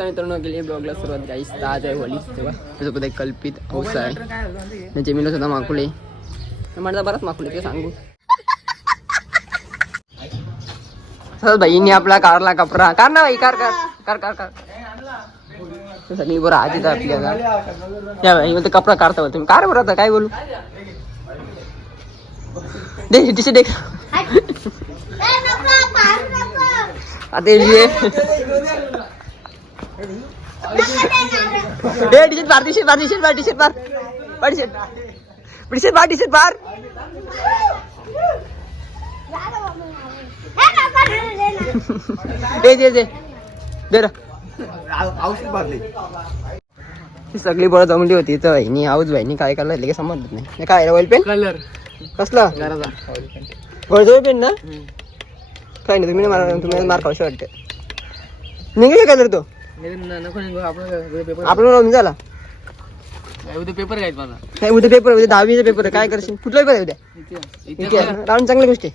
मित्रांनो गेली ब्लॉगला सुरुवात गाईस. आज आहे होळी तेव्हा त्याच्यासोबत एक कल्पित अवसा आहे. जमीन सुद्धा माकुले म्हणता बराच माकुले ते सांगू. भाईनी आपला कारला कपडा कार ना भाई car car car car car सगळी बरं आधी आपल्याला या भाई मग कपडा काढता तुम्ही कार बरं आता काय बोलू देख टी शर्ट देख आता सगळी बरं जमली होती तर भाईनी आऊच भाईनी काय करायला लगेच समजत नाही काय ऑइल पेन कलर कसला ऑइल पेन ना काय नाही तुम्ही तुम्ही मार्क खाऊशी वाटते निघे कलर तो आपलं झाला उद्या पेपर घ्यायचं मला नाही उद्या पेपर उद्या 10वीचा पेपर काय करशील कुठला पेपर आहे उद्या राहून चांगली गोष्ट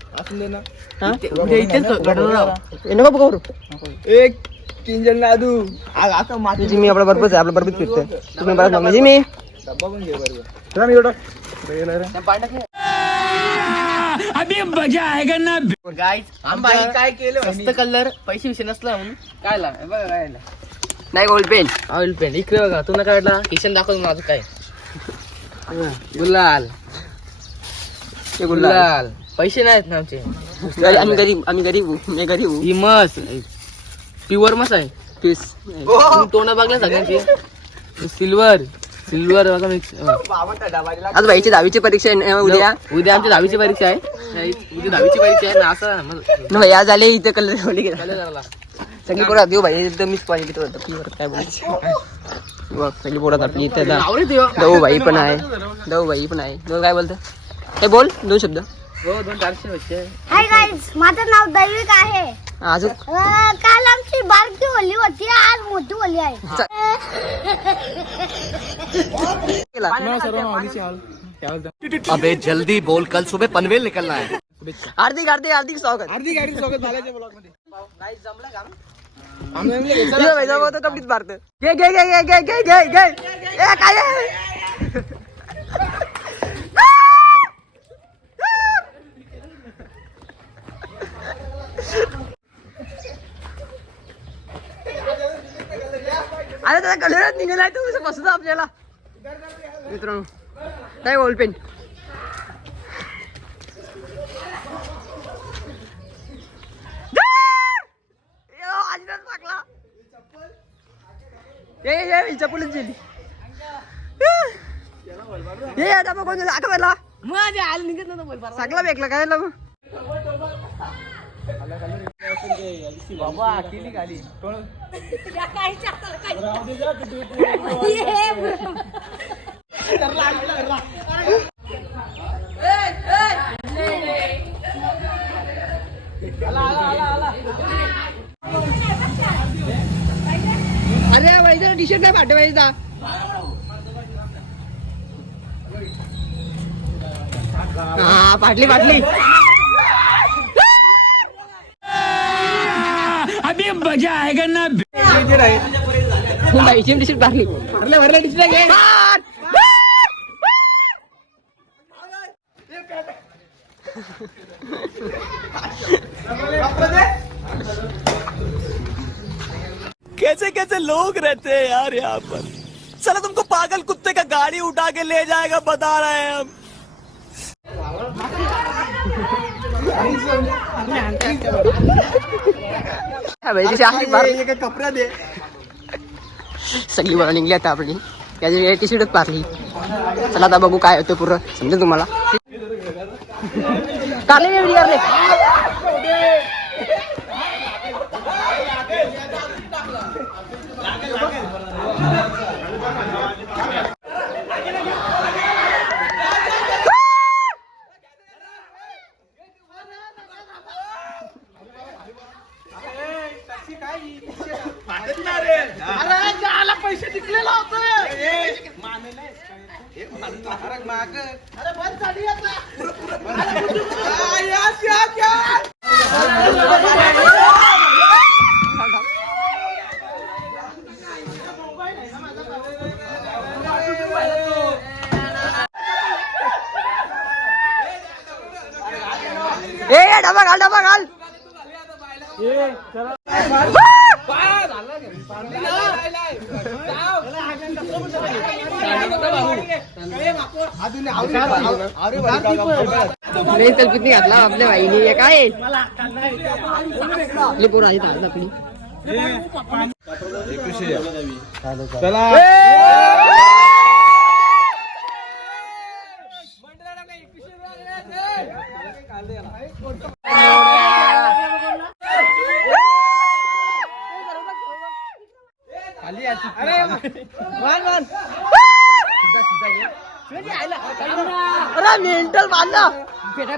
नको बघू एक 3 जण नादू आता माझी मी आपला बरोबर आहे आपला बरोबर फिरतोय तुम्ही बरं म्हणजे मी डब्बा पण घे बरोबर अभी मजा आएगा ना गाईज आम्ही काय केलं मस्त कलर पैसे विषय नसला म्हणून काय ला बघा काय नाही ऑइल पेन इकडे बघा तुला काय वाटला किशन दाखव माझं काय गुलाल गुलाल पैसे नाहीत ना आमचे आम्ही गरीब मी गरीब ही मस प्युअर मस आहे पीस तोंड बघल्या सगळ्यांची सिल्वर बघा मिक्स आज भाईची 10वीची परीक्षा आहे उद्या आमची 10वीची परीक्षा आहे उद्या 10वीची परीक्षा आहे ना असं भाई आज आले इथे कलर झाला सगळी पोरात देऊ भाई एकदम मिस क्वालिटी काय बोलायचं बघ सगळी पोरात आपली इथे दऊ भाई पण आहे दऊ काय बोलतं काय बोल 2 शब्द हो 2-4 बच्चे हाय गाइस माझं नाव दैविक आहे अजून काल आमची बारकी होली होती आज मोठी होली आहे अबे जल्दी बोल कल सुबह पनवेल निकलना है. हार्दिक स्वागत बालाच्या ब्लॉग मध्ये गाइस जमलं काम अरे त्याचा कलरच निघालाय तू बसतो आपल्याला मित्रांनो काय ऑइल पेन चप्पलच गेली कोण आठवला सगळा बेकला काय बाबा केली गाडी अरे वैसा टी शर्ट नाही पाठवायचा हा पाटली अभी मजा आएगा ना भाईची टी शर्ट पारली भरले टी शर्ट घे कैसे कैसे लोग रहते हैं यार यहाँ पर. चलो तुमको पागल कुत्ते का गाड़ी उठा के ले जाएगा बता रहे हैं हम. कपडा दे सगळी बरं निघली आता आपली त्याची टी शर्टच पारली. चला आता बघू काय होतं पूर्ण समजेल तुम्हाला. पैसे टिकलेला होतोय अरे बंद झाली आता ए डबा घाल नाही तर किती घातला आपल्या बाईने हे काय आपली पोरं आधी चालत आपली अरे मेंटल बांधला भेटा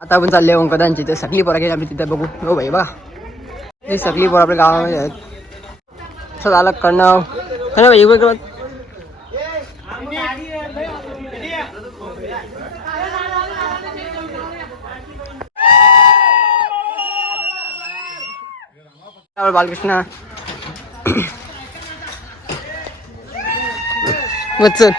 आता आपण चालले ओंकदांची ते सकली पोरा गेली आम्ही तिथे बघू हो भाई बघा ही सकली पोरा आपल्या गावामध्ये आहेत असं झालं करणं भाई बालकृष्ण वत्सन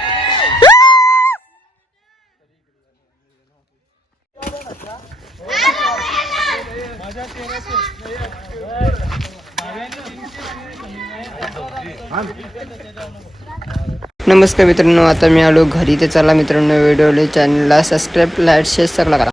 नमस्कार मित्रांनो, आता मी आलो घरी. ते चला मित्रांनो व्हिडिओला चॅनलला सबस्क्राईब लाईक शेअर सगळं करा.